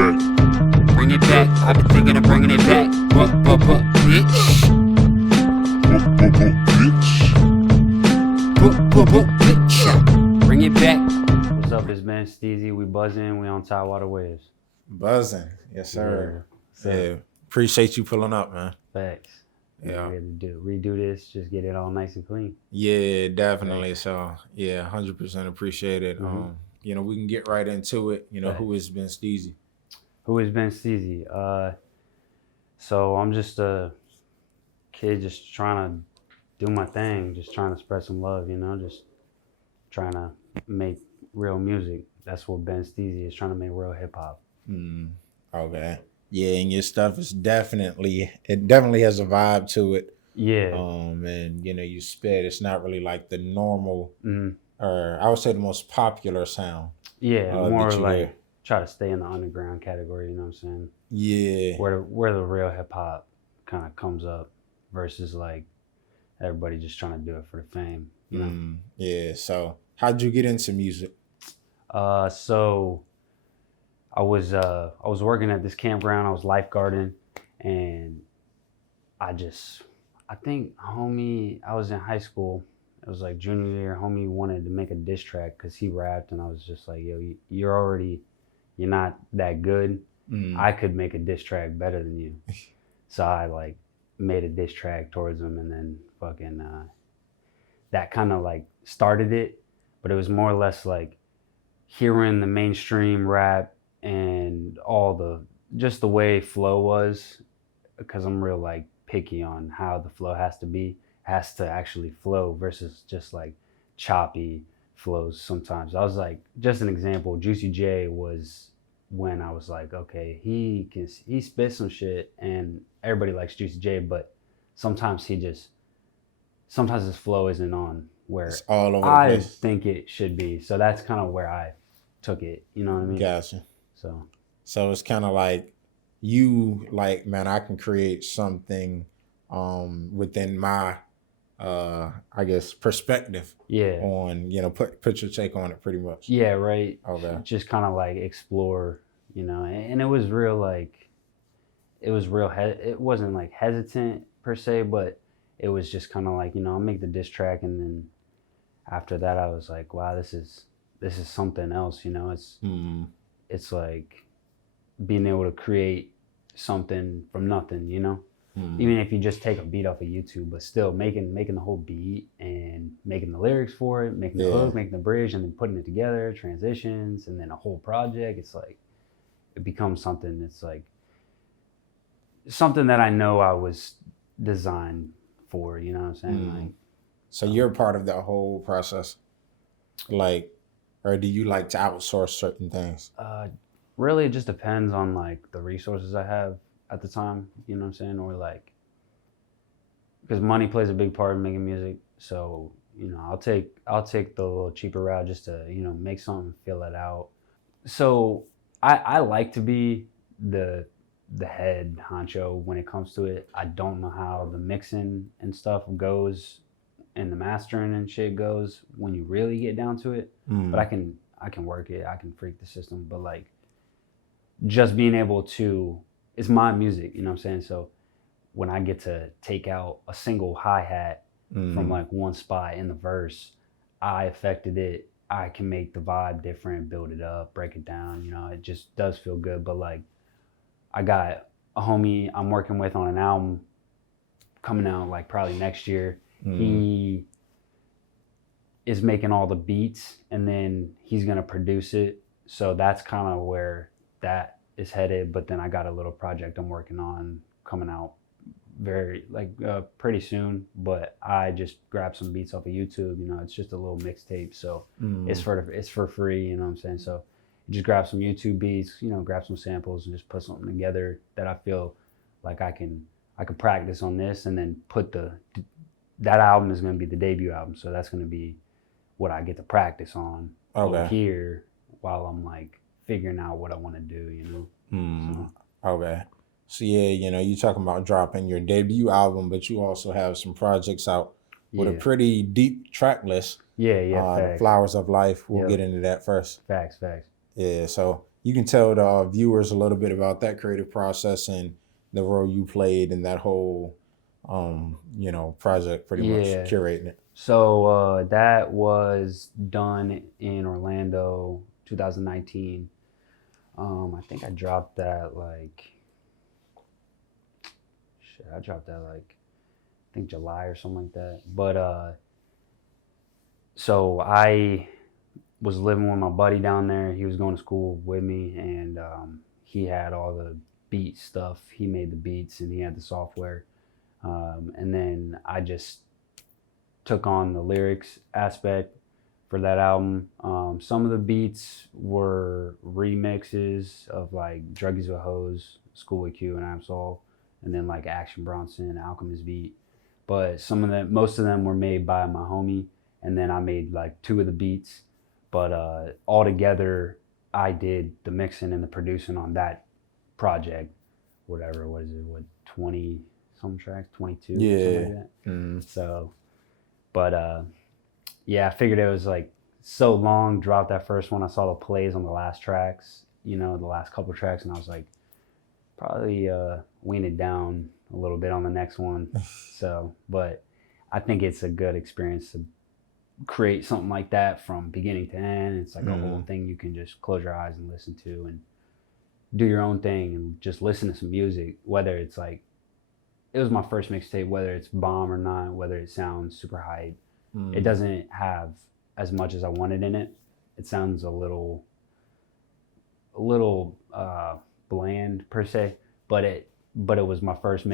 Bring it back. I've been thinking of bringing it back. Bitch. Bitch. Bring it back. What's up? It's Ben Steezy. We buzzing. We on Tidewater Waves. Buzzing. Yes, sir. Yeah. Appreciate you pulling up, man. Facts. Yeah. Ready to redo this. Just get it all nice and clean. Yeah, definitely. So, 100% appreciate it. Mhm. We can get right into it. Facts. Who has been Steezy? Who has been Steezy? So I'm just a kid just trying to do my thing, just trying to spread some love, just trying to make real music. That's what Ben Steezy is, trying to make real hip hop. Okay. Yeah, and your stuff is definitely has a vibe to it. Yeah. And you spit. It's not really like the normal, Mhm. or I would say the most popular sound. Yeah, more that you like hear. try to stay in the underground category, you know what I'm saying? Yeah. Where the real hip hop kind of comes up versus like everybody just trying to do it for the fame, you know? Yeah. So, how'd you get into music? So I was working at this campground. I was lifeguarding, and I think homie, I was in high school. It was like junior year. Homie wanted to make a diss track because he rapped, and I was just like, yo, you're not that good. I could make a diss track better than you. So I like made a diss track towards him, and then fucking that kind of like started it. But it was more or less like hearing the mainstream rap and just the way flow was, because I'm real like picky on how the flow has to actually flow versus just like choppy flows sometimes. I was like, just an example, Juicy J was when I was like, okay, he spits some shit and everybody likes Juicy J, but sometimes his flow isn't on where It's all over the I place. think it should be. So that's kind of where I took it, you know what I mean? Gotcha. So it's kind of like you like, man, I can create something within my I guess perspective yeah. on, put your take on it pretty much. Yeah, right. Okay. Just kind of like explore, and it was real like, it wasn't like hesitant per se, but it was just kind of like, I'll make the diss track, and then after that I was like, wow, this is something else, it's like being able to create something from nothing, even if you just take a beat off of YouTube, but still making the whole beat and making the lyrics for it, making the hook, making the bridge, and then putting it together, transitions, and then a whole project. It's like, it becomes something that's like something that I know I was designed for, you know what I'm saying? Like, So you're part of that whole process, like, or do you like to outsource certain things? really, it just depends on like the resources I have at the time, you know what I'm saying? Or like, because money plays a big part in making music. So, I'll take the little cheaper route just to, make something, fill it out. So I like to be the head honcho when it comes to it. I don't know how the mixing and stuff goes and the mastering and shit goes when you really get down to it. But I can work it. I can freak the system. But like, just being able to, it's my music, you know what I'm saying? So when I get to take out a single hi-hat from like one spot in the verse, I affected it. I can make the vibe different, build it up, break it down, it just does feel good. But like, I got a homie I'm working with on an album coming out like probably next year. He is making all the beats, and then he's gonna produce it. So that's kind of where that is headed. But then I got a little project I'm working on coming out very pretty soon. But I just grabbed some beats off of YouTube. It's just a little mixtape, so it's for free. You know what I'm saying? So you just grab some YouTube beats, grab some samples, and just put something together that I feel like I can practice on this, and then put that album is going to be the debut album. So that's going to be what I get to practice on over here while I'm like figuring out what I want to do, Okay. So you talking about dropping your debut album, but you also have some projects out with a pretty deep track list. Yeah, The facts. Flowers of Life. We'll get into that first. Facts. Yeah. So you can tell the viewers a little bit about that creative process and the role you played in that whole, project, pretty much Yeah. curating it. So that was done in Orlando, 2019. I think I dropped that like, shit, I dropped that like, I think July or something like that. But so I was living with my buddy down there. He was going to school with me, and he had all the beat stuff. He made the beats, and he had the software. And then I just took on the lyrics aspect for that album. Some of the beats were remixes of like Druggies with Hoes, School with Q, and Absol, and then like Action Bronson, Alchemist beat. But most of them were made by my homie, and then I made like 2 of the beats. But all together, I did the mixing and the producing on that project. Whatever, what is it? What 20 some tracks, 22, something like that. Mm. So, but yeah, I figured it was like so long. Dropped that first one. I saw the plays on the last tracks, the last couple tracks, and I was like, probably wean it down a little bit on the next one. So, but I think it's a good experience to create something like that from beginning to end. It's like a whole thing you can just close your eyes and listen to and do your own thing and just listen to some music, whether it's like, it was my first mixtape, whether it's bomb or not, whether it sounds super hype. It doesn't have as much as I wanted in it. It sounds a little bland per se, but it was my first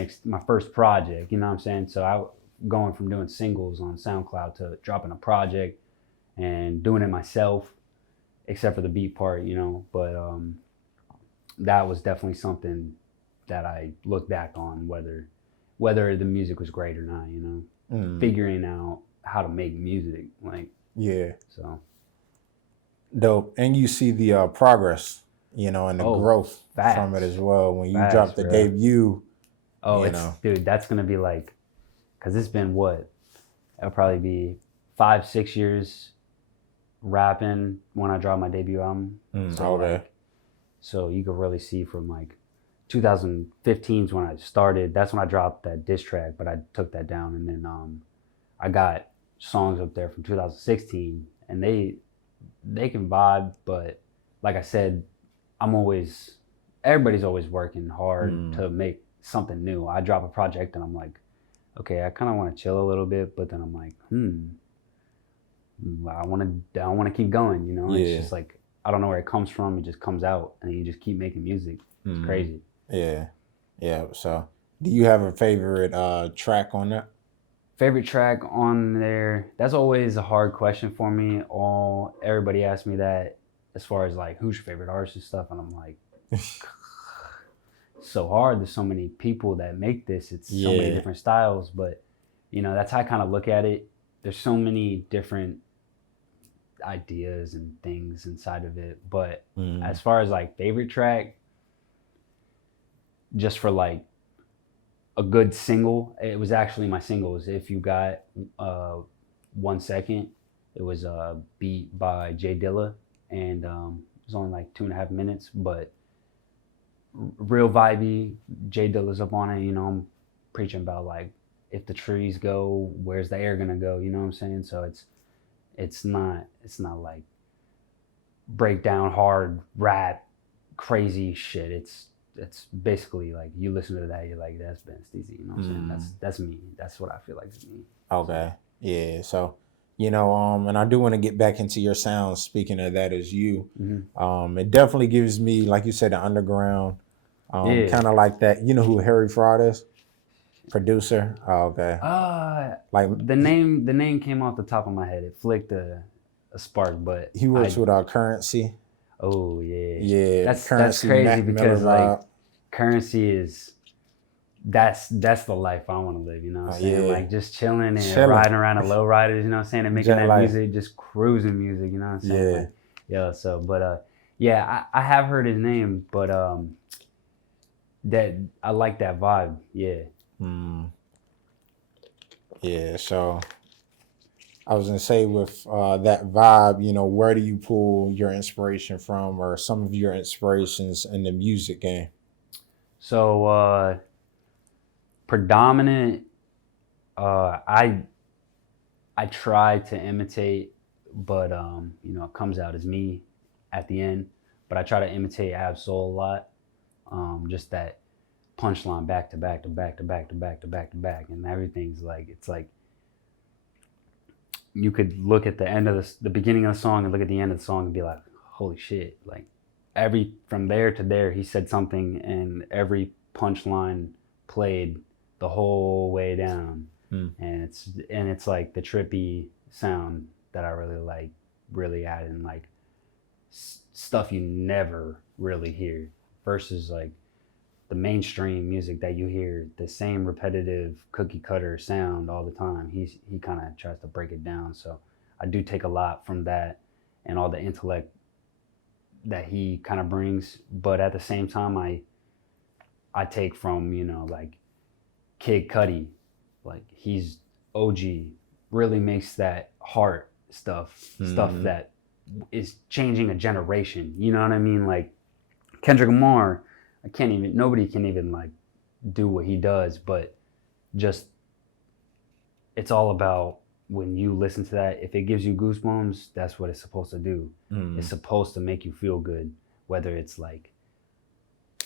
project, you know what I'm saying? So I going from doing singles on SoundCloud to dropping a project and doing it myself, except for the beat part, but that was definitely something that I look back on, whether the music was great or not, figuring out how to make music, like, yeah, so dope. And you see the progress, and the growth from it as well. When you drop the debut, dude, that's gonna be like, because it's been it'll probably be 5-6 years rapping when I drop my debut album. So you could really see from like 2015 is when I started. That's when I dropped that diss track, but I took that down, and then I got songs up there from 2016, and they can vibe. But like I said, everybody's always working hard to make something new. I drop a project and I'm like, okay, I kind of want to chill a little bit, but then I'm like, I want to keep going. It's just like, I don't know where it comes from. It just comes out, and you just keep making music. It's crazy. Yeah. So, do you have a favorite track on that? Favorite track on there? That's always a hard question for me. Everybody asks me that as far as like, who's your favorite artist and stuff, and I'm like, so hard. There's so many people that make this. It's so many different styles, but that's how I kind of look at it. There's so many different ideas and things inside of it, but as far as like favorite track, just for like a good single, it was actually my singles. If You Got 1 Second, it was a beat by Jay Dilla, and it was only like 2.5 minutes, but real vibey. Jay Dilla's up on it. I'm preaching about like, if the trees go, where's the air gonna go? You know what I'm saying? So it's not like breakdown hard rap crazy shit. It's basically like, you listen to that, you're like, that's Ben Steezy, you know what I'm saying? That's me. That's what I feel like is me. Okay. Yeah. So, and I do want to get back into your sound. Speaking of that as you, it definitely gives me, like you said, the underground, kind of like that. You know who Harry Fraud is? Producer. Oh, okay. Like the name came off the top of my head. It flicked a spark, but he works with our Currency. Oh yeah. Yeah. That's crazy because like Currency is that's the life I want to live, you know what I'm saying? Like just chilling and riding around a lowriders, you know what I'm saying, and making that music, just cruising music, you know what I'm saying? Like, I have heard his name, but that I like that vibe. Yeah. Yeah, so I was gonna say with that vibe, you know, where do you pull your inspiration from, or some of your inspirations in the music game? So predominant, I try to imitate, but you know, it comes out as me at the end. But I try to imitate Absol a lot. Just that punchline back to back to back to back to back to back to back, and everything's like, it's like you could look at the end of the beginning of the song and look at the end of the song and be like, holy shit! Like every from there to there, he said something, and every punchline played the whole way down. And it's like the trippy sound that I really like, really adding like stuff you never really hear versus like the mainstream music that you hear the same repetitive cookie cutter sound all the time. He kind of tries to break it down. So I do take a lot from that and all the intellect that he kind of brings, but at the same time I take from, you know, like Kid Cudi. Like he's OG, really makes that heart stuff that is changing a generation. You know what I mean? Like Kendrick Lamar, nobody can even like do what he does, but just it's all about when you listen to that, if it gives you goosebumps, that's what it's supposed to do. It's supposed to make you feel good, whether it's like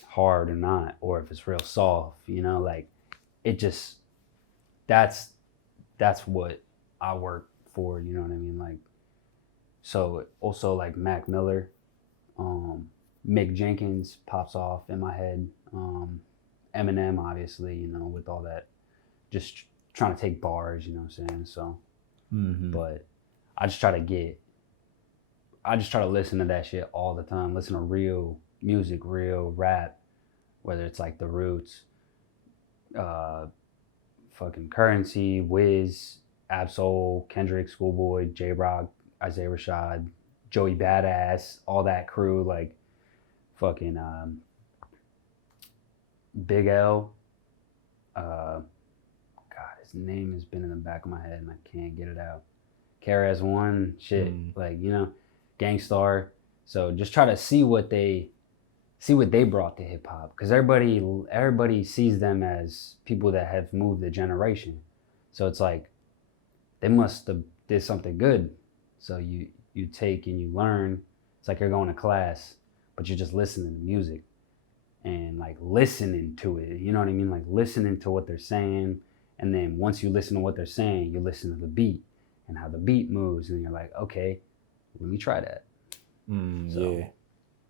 hard or not, or if it's real soft, you know, like it just, that's what I work for, you know what I mean? Like, so also like Mac Miller, Mick Jenkins pops off in my head. Eminem, obviously, you know, with all that, just trying to take bars, you know what I'm saying? So, but I just try to listen to that shit all the time, listen to real music, real rap, whether it's like The Roots, fucking Currency, Wiz, Absol, Kendrick, Schoolboy, J-Rock, Isaiah Rashad, Joey Badass, all that crew, like fucking Big L. God, his name has been in the back of my head and I can't get it out. KRS-One, shit, like, you know, Gangstar. So just try to see what they brought to hip hop, because everybody sees them as people that have moved the generation. So it's like they must have did something good. So you take and you learn. It's like you're going to class, but you're just listening to music and like listening to it. You know what I mean? Like listening to what they're saying, and then once you listen to what they're saying, you listen to the beat and how the beat moves, and you're like, okay, let me try that. Yeah.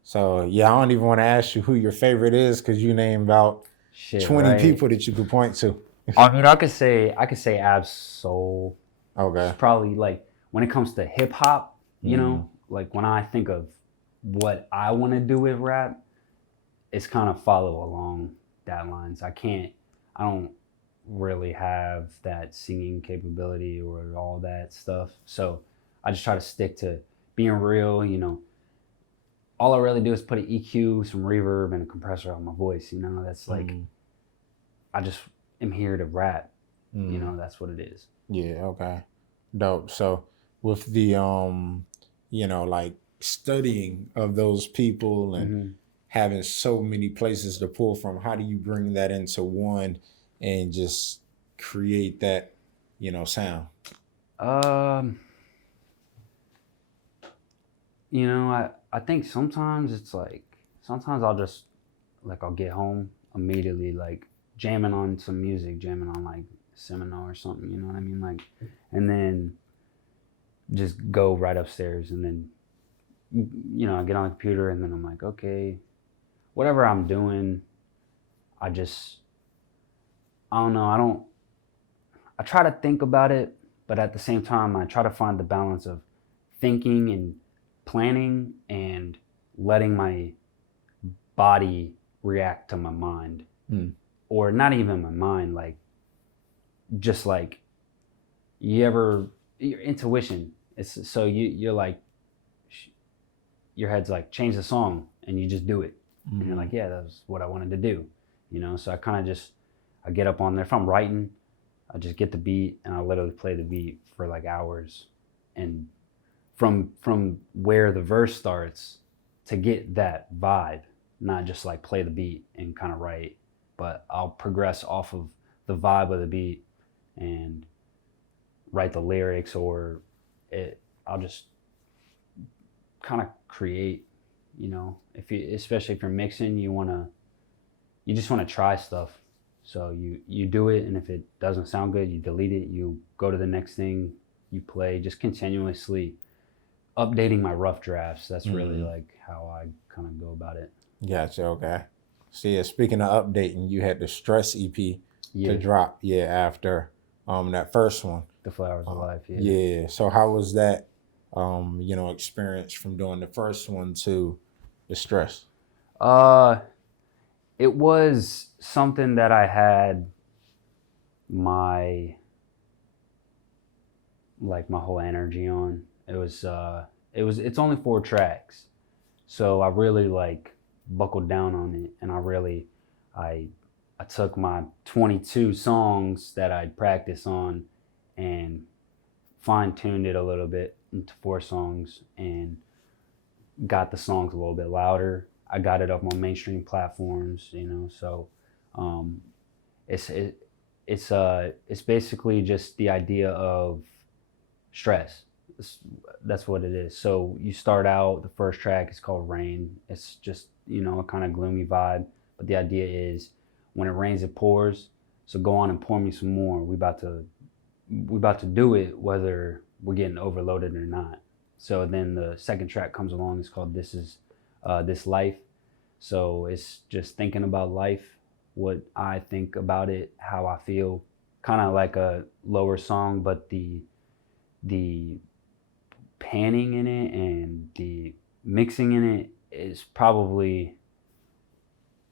So yeah, I don't even want to ask you who your favorite is, because you named about 20 people that you could point to. I mean, I could say Absol. Okay. It's probably like when it comes to hip hop, you know, like when I think of what I want to do with rap, it's kind of follow along that lines. I don't really have that singing capability or all that stuff. So I just try to stick to being real, you know. All I really do is put an EQ, some reverb, and a compressor on my voice. You know, that's like, I just am here to rap. You know, that's what it is. Yeah, okay. Dope. So with the you know, like studying of those people and having so many places to pull from, how do you bring that into one and just create that, you know, sound? You know, I think sometimes it's like, sometimes I'll get home immediately, like jamming on some music, jamming on like Seminole or something, you know what I mean? Like, and then just go right upstairs, and then, you know, I get on the computer, and then I'm like, okay, whatever I'm doing, I don't know, I try to think about it, but at the same time, I try to find the balance of thinking and planning and letting my body react to my mind. Or not even my mind, like just like your intuition. It's so you're like, your head's like, change the song, and you just do it. And you're like, yeah, that's what I wanted to do, you know? So I kind of I get up on there. If I'm writing, I just get the beat and I literally play the beat for like hours, and from where the verse starts to get that vibe, not just like play the beat and kind of write, but I'll progress off of the vibe of the beat and write the lyrics, or I'll just kind of create, you know, especially if you're mixing, you just want to try stuff. So you do it, and if it doesn't sound good, you delete it, you go to the next thing, you play, just continuously updating my rough drafts. That's really like how I kind of go about it. Gotcha. Okay. So yeah, speaking of updating, you had the Stress EP to drop after that first one, The Flowers of Life. Yeah. So how was that experience from doing the first one to the Stress? It was something that I had my whole energy on. It's only 4 tracks. So I really like buckled down on it, and I took my 22 songs that I'd practice on and fine-tuned it a little bit into 4 songs and got the songs a little bit louder. I got it up on mainstream platforms, you know. So it's basically just the idea of stress. That's what it is. So you start out, the first track is called Rain. It's just, you know, a kind of gloomy vibe, but the idea is when it rains it pours, so go on and pour me some more. We about to do it whether we're getting overloaded or not. So then the second track comes along. It's called This Life. So it's just thinking about life, what I think about it, how I feel, kind of like a lower song, but the panning in it and the mixing in it is probably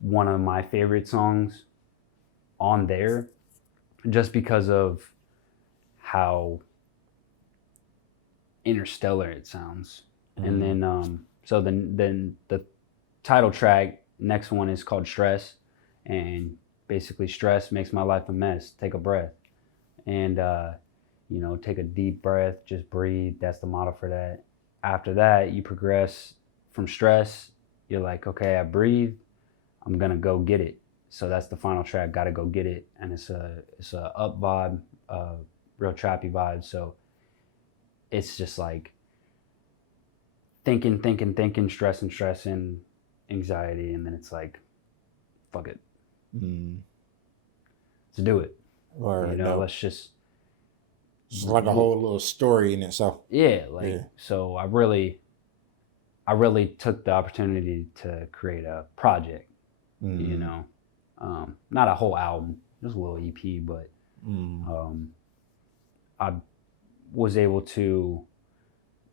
one of my favorite songs on there, just because of how interstellar it sounds. And then so then the title track, next one, is called Stress, and basically stress makes my life a mess. Take a breath, and you know, take a deep breath, just breathe. That's the motto for that. After that, you progress from stress. You're like, okay, I breathe, I'm gonna go get it. So that's the final track, Gotta Go Get It. And it's a up vibe, real trappy vibe. So it's just like thinking, stressing, anxiety, and then it's like, fuck it. Let's do it. Or, you know, let's just. It's like a whole little story in itself. Yeah, so I really took the opportunity to create a project, you know, not a whole album, just a little EP, but I was able to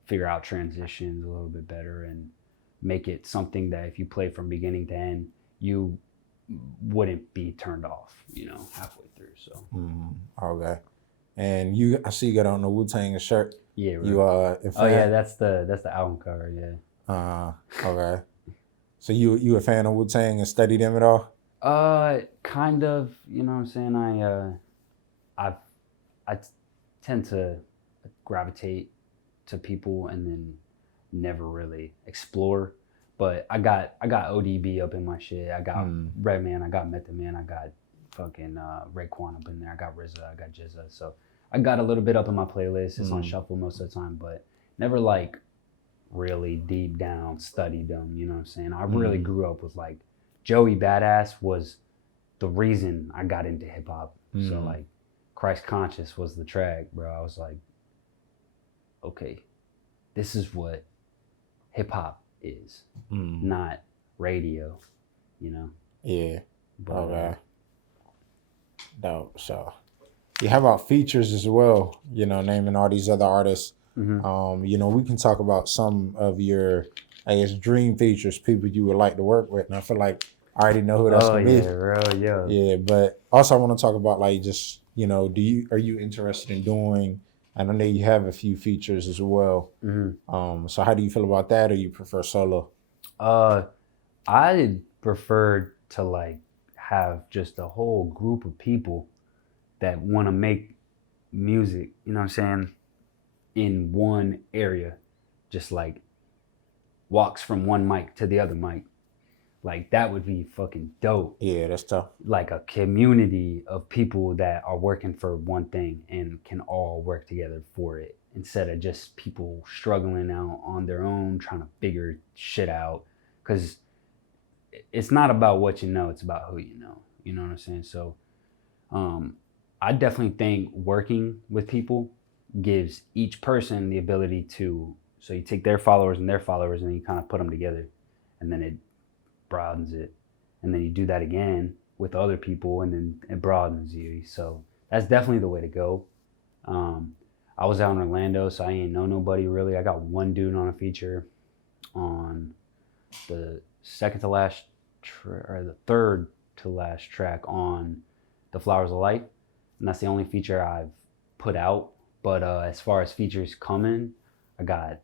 figure out transitions a little bit better and make it something that if you play from beginning to end, you wouldn't be turned off, you know, halfway through. So okay. And I see you got on the Wu-Tang shirt. Yeah, right. You oh yeah, that's the album cover. Yeah. Okay. So you a fan of Wu-Tang and study them at all? Kind of. You know what I'm saying? I tend to gravitate to people and then never really explore. But I got ODB up in my shit. I got Redman. I got Method Man. I got fucking Raekwon up in there. I got RZA. I got Jizza. So I got a little bit up in my playlist. It's on shuffle most of the time, but never like really deep down studied them. You know what I'm saying? I really grew up with like Joey Badass was the reason I got into hip hop. So like Christ Conscious was the track, bro. I was like, okay, this is what hip hop is, not radio, you know? Yeah. But, okay. Dope. So, how about features as well? You know, naming all these other artists. You know, we can talk about some of your, I guess, dream features, people you would like to work with. And I feel like I already know who that's gonna be. Bro, yeah. Yeah, but also I want to talk about like just, you know, are you interested in doing? And I know you have a few features as well. So how do you feel about that, or you prefer solo? I prefer to like have just a whole group of people that want to make music, you know what I'm saying, in one area, just like walks from one mic to the other mic. Like that would be fucking dope. Yeah, that's tough. Like a community of people that are working for one thing and can all work together for it, instead of just people struggling out on their own trying to figure shit out. Because it's not about what you know, it's about who you know. You know what I'm saying? So I definitely think working with people gives each person the ability to, so you take their followers and you kind of put them together, and then it broadens it, and then you do that again with other people, and then it broadens you. So that's definitely the way to go. I was out in Orlando, so I ain't know nobody really. I got one dude on a feature on the second to last or the third to last track on the Flowers of Light, and that's the only feature I've put out. But as far as features coming, I got,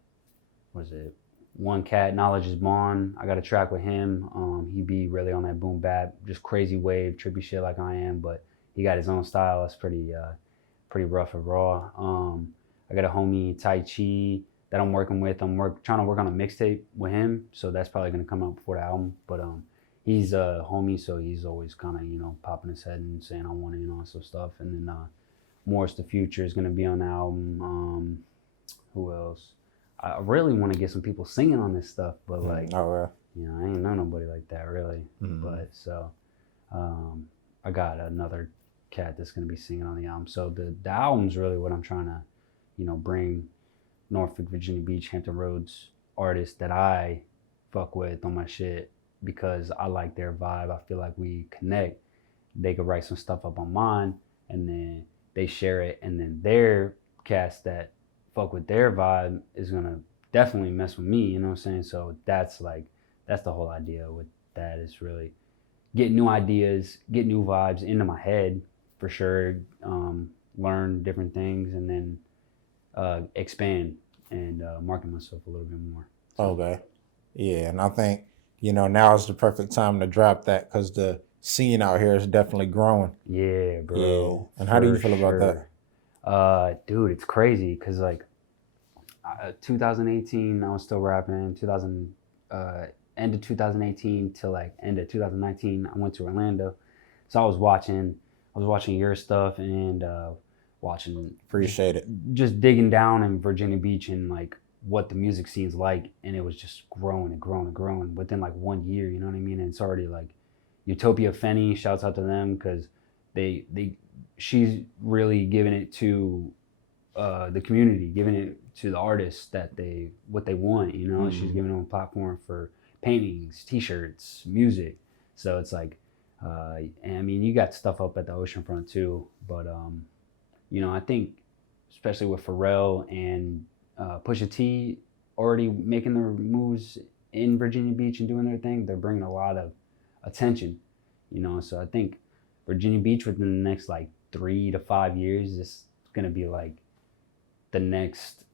what is it, one cat, Knowledge is Bond. I got a track with him. He be really on that boom bap, just crazy wave, trippy shit like I am, but he got his own style. It's pretty rough and raw. I got a homie, Tai Chi, that I'm working with. I'm trying to work on a mixtape with him, so that's probably gonna come out before the album. But he's a homie, so he's always kind of, you know, popping his head and saying I want to, you know, some stuff. And then Morris the Future is gonna be on the album. Who else? I really want to get some people singing on this stuff, but like, you know, I ain't know nobody like that really. But so I got another cat that's gonna be singing on the album. So the album's really what I'm trying to, you know, bring Norfolk, Virginia Beach, Hampton Roads artists that I fuck with on my shit, because I like their vibe. I feel like we connect. They could write some stuff up on mine, and then they share it, and then their cast that fuck with their vibe is gonna definitely mess with me, you know what I'm saying? So that's the whole idea with that, is really get new ideas, get new vibes into my head for sure, learn different things, and then expand and market myself a little bit more. So. Okay. Yeah, and I think, you know, now is the perfect time to drop that, because the scene out here is definitely growing. Yeah, bro. Yeah. And how do you feel about that? Dude, it's crazy, because like 2018 I was still rapping. End of 2018 till like end of 2019 I went to Orlando, so I was watching your stuff and Appreciate it. Just digging down in Virginia Beach and like what the music scene's like, and it was just growing and growing and growing within like 1 year, you know what I mean? And it's already like Utopia Fenny, shouts out to them, because she's really giving it to the community, giving it to the artists what they want, you know. She's giving them a platform for paintings, t-shirts, music. So it's like and I mean, you got stuff up at the oceanfront too, but you know, I think especially with Pharrell and Pusha T already making their moves in Virginia Beach and doing their thing, they're bringing a lot of attention, you know. So I think Virginia Beach within the next like 3 to 5 years is gonna be like the next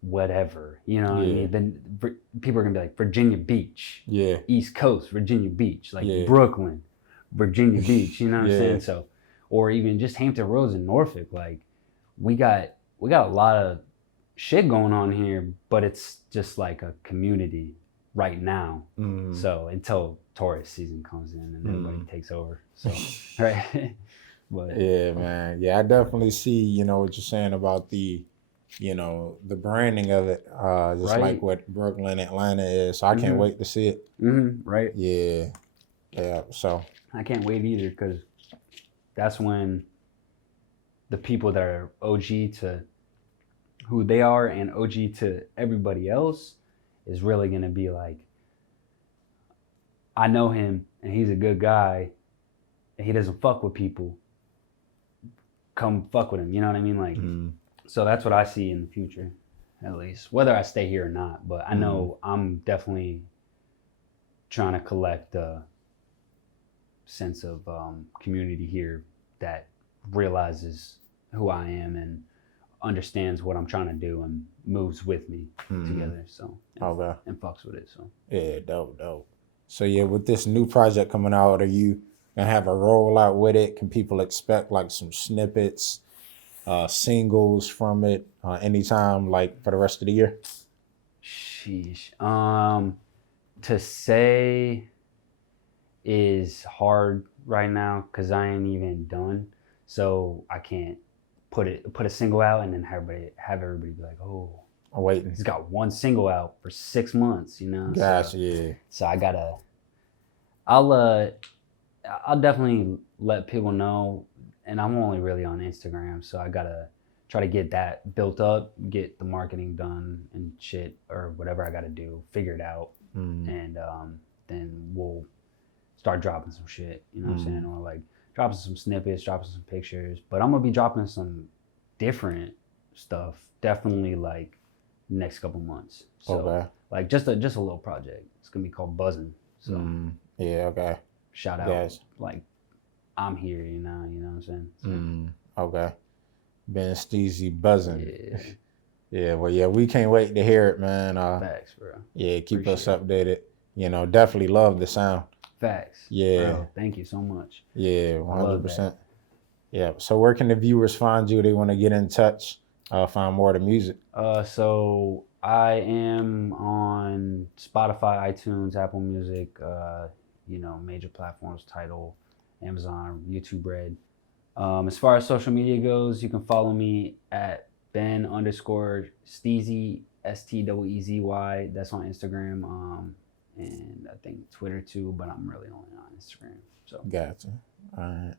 whatever, you know what I mean? Then people are gonna be like Virginia Beach, East Coast, Virginia Beach, like Brooklyn, Virginia Beach, you know what I'm saying? So, or even just Hampton Roads and Norfolk, like we got a lot of shit going on here, but it's just like a community right now. So until tourist season comes in and everybody takes over, so right. But yeah, man, I definitely see, you know, what you're saying about the, you know, the branding of it, just like what Brooklyn, Atlanta is. So I can't wait to see it. Right. Yeah. So I can't wait either, because that's when the people that are OG to who they are and OG to everybody else is really gonna be like, I know him and he's a good guy and he doesn't fuck with people. Come fuck with him, you know what I mean? Like, so that's what I see in the future, at least, whether I stay here or not. But I know I'm definitely trying to collect a sense of community here that realizes who I am and understands what I'm trying to do and moves with me together. So and fucks with it. So yeah, dope. So yeah, with this new project coming out, are you gonna have a rollout with it? Can people expect like some snippets, singles from it anytime, like for the rest of the year? Sheesh. To say is hard right now because I ain't even done, so I can't put a single out and then have everybody be like, oh, wait, he's got one single out for 6 months, you know. Gotcha, yeah. So I'll definitely let people know, and I'm only really on Instagram, so I gotta try to get that built up, get the marketing done and shit, or whatever I gotta do, figure it out, and then we'll start dropping some shit, you know what I'm saying, or like dropping some snippets, dropping some pictures. But I'm gonna be dropping some different stuff, definitely like next couple months. So like just a little project. It's gonna be called Buzzing. So yeah, okay. Shout out, like I'm here, you know what I'm saying. So, okay. Ben Steezy Buzzing. Yeah, well, yeah, we can't wait to hear it, man. Facts, bro. Yeah, keep us updated. You know, definitely love the sound. Facts. Yeah. Bro, thank you so much. Yeah, 100%. Yeah. So where can the viewers find you? They want to get in touch, find more of the music. So I am on Spotify, iTunes, Apple Music, major platforms, Tidal, Amazon, YouTube Red. As far as social media goes, you can follow me at Ben_Steezy, STEEZY. That's on Instagram. And I think Twitter too, but I'm really only on Instagram. So gotcha. All right.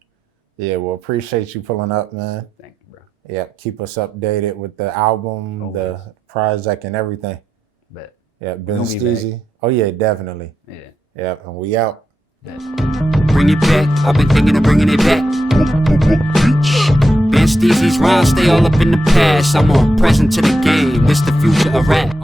Yeah, well, appreciate you pulling up, man. Thank you, bro. Yeah, keep us updated with the album, the project, and everything. Bet. Yeah, Ben Steezy. Oh yeah, definitely. Yeah. Yeah, and we out. Bet. Bring it back, I've been thinking of bringing it back. Ben Steezy's rhymes stay all up in the past. I'm more present to the game, this the future of rap.